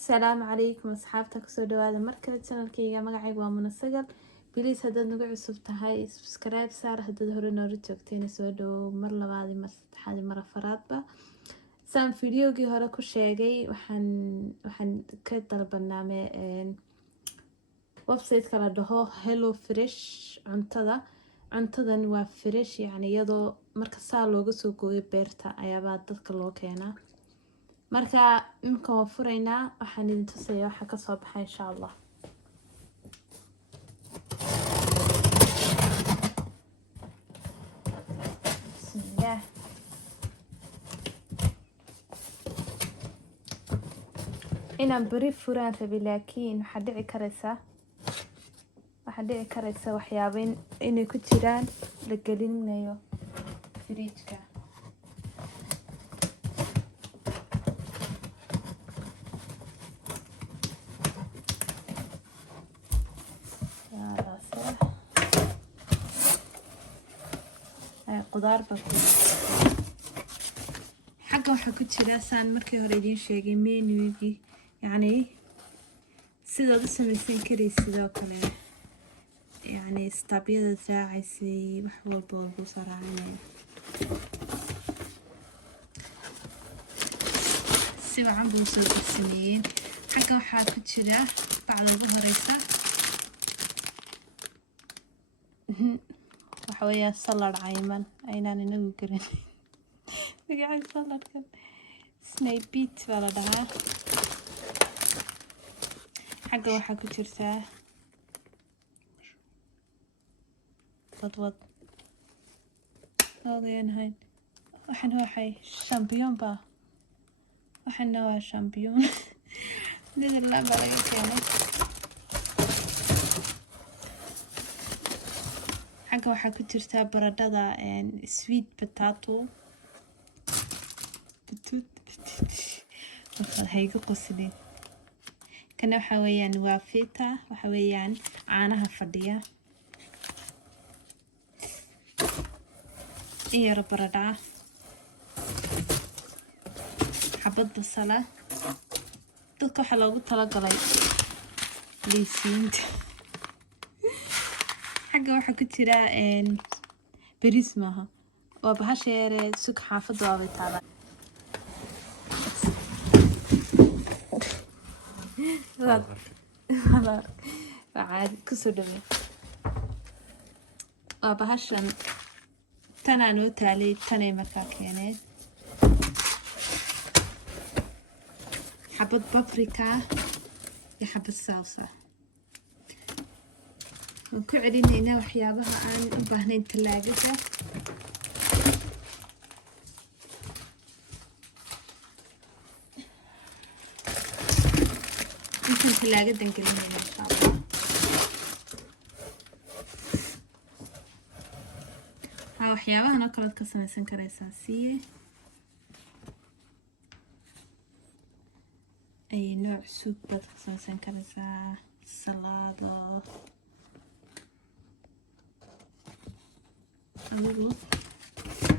السلام عليكم أصحابتك سودو هذا مركز channelkayga magacayga waa Munasagal please haddaad nagu cusub tahay subscribe saar haddaad hore noola joogteen soo dhow mar labaad mar saddexaad mar afaraadba saan videogii hore ku sheegay waxaan ka dalbanaa website kala dhaho hello fresh cuntadan waa fresh yani iyadoo marka saa looga soo gooyo beerta ayaaba dadka loo keenaa marka imka waa furaynaa waxaan idin tusayaa waxa ka soo baxay insha Allah bismillah inaan bari furaan rabi laakiin waxa dhici karaysa waxyaabo inay ku jiraan la gelinayo fridge-ka qudaar ba xagga waxa ku jira saan markii hore idin sheegay menu-gii yani sidaad u samaysan karaysid sidoo kale yani stabyada raacaysay wax walba lagu soo raacinaya si wacan buu soo sameeyeen xagga waxaa ku jira bacda ugu horeysa ويا سلطة عيمان أينا ننو قرن بقى سلطة كان سنايبيت ولا ده حاجة واحد كتيرتها وض هذا ينهين وحن هو حي شامبيون با وحن هو شامبيون نقدر لا بلاقي يعني حاجة waxaa ku jirta baradhada sweet potato hayga qoslin kana waxa weeyaan waa feta waxa weeyaan caanaha fadhiya iyo baradhada xabad basal dadka waxa loogu talagalay liisiinta حاجة واحد كتيرة بريس معها وبهالشيء سوق حافظ وابد على هذا عاد كسر دمي وبهالشيء تنانو تالي تاني مكاك يعني حبة بابريكا يحب الصلصة ku celinayna waxyaabaha aan u baahnayn talaagada intaan talaagadan gelinayna insha Allah waxyaabahan oo kale ka samaysan karaysaa siye ay nooc suuq baad ka samaysan karaysaa salaado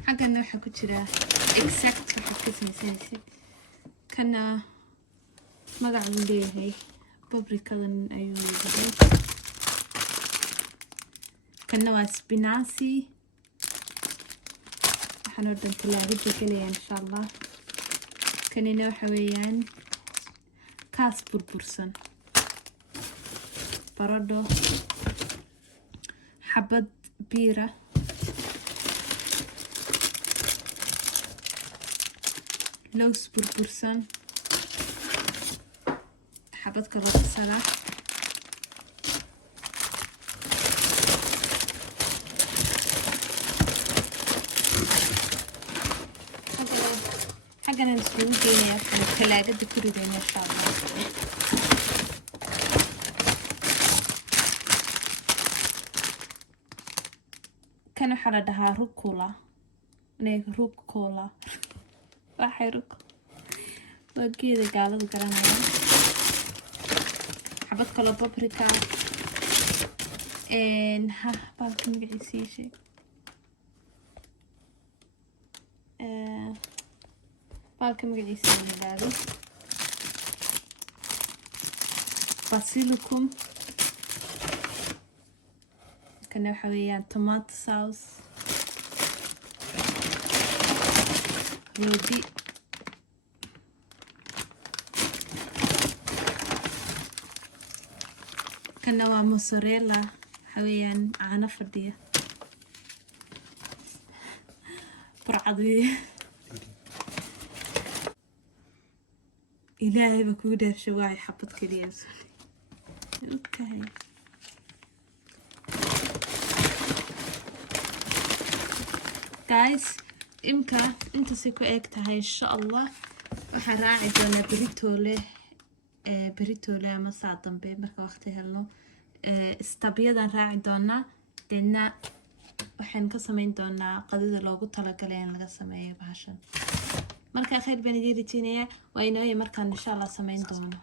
حاجة نوحة كتيرة exact حكيت مسيسي كنا ما قاعد ندير هاي بابريكا أيوة هاي كنا واسبيناسي حنود نتلاقي بكلي إن شاء الله كنا نوحة ويان كاس بربرسن برضو حبة بيرة لوز بربرسن حبات كبات السلع حاجة نسوي جيني في الثلاجة دكتور دينا إن شاء الله كانوا حردها روكولا روكولا وحيرك وكذا قالوا قرناها حبات كلا بابريكا ها بالكم قيسي شيء بالكم قيسي هذا basilicum kana waxa weeyaan tomato sauce roodi kana waa mozzarella waxa weeyaan caano fadhiya برعضي إلهي بكودر شواي حبط كريز اوكي جايز إمكا انت سيكو اكتها إن شاء الله وحراعي دونا بريتولي ما صعدن بي مركا وقتي هلو استابيضا راعي دونا لأن waxaan ka sameyn doonaa qadada loogu talagalay in laga sameeyo bahashan marka khayr baan idin rajeynayaa waa inoo markaan insha Allah sameyn doono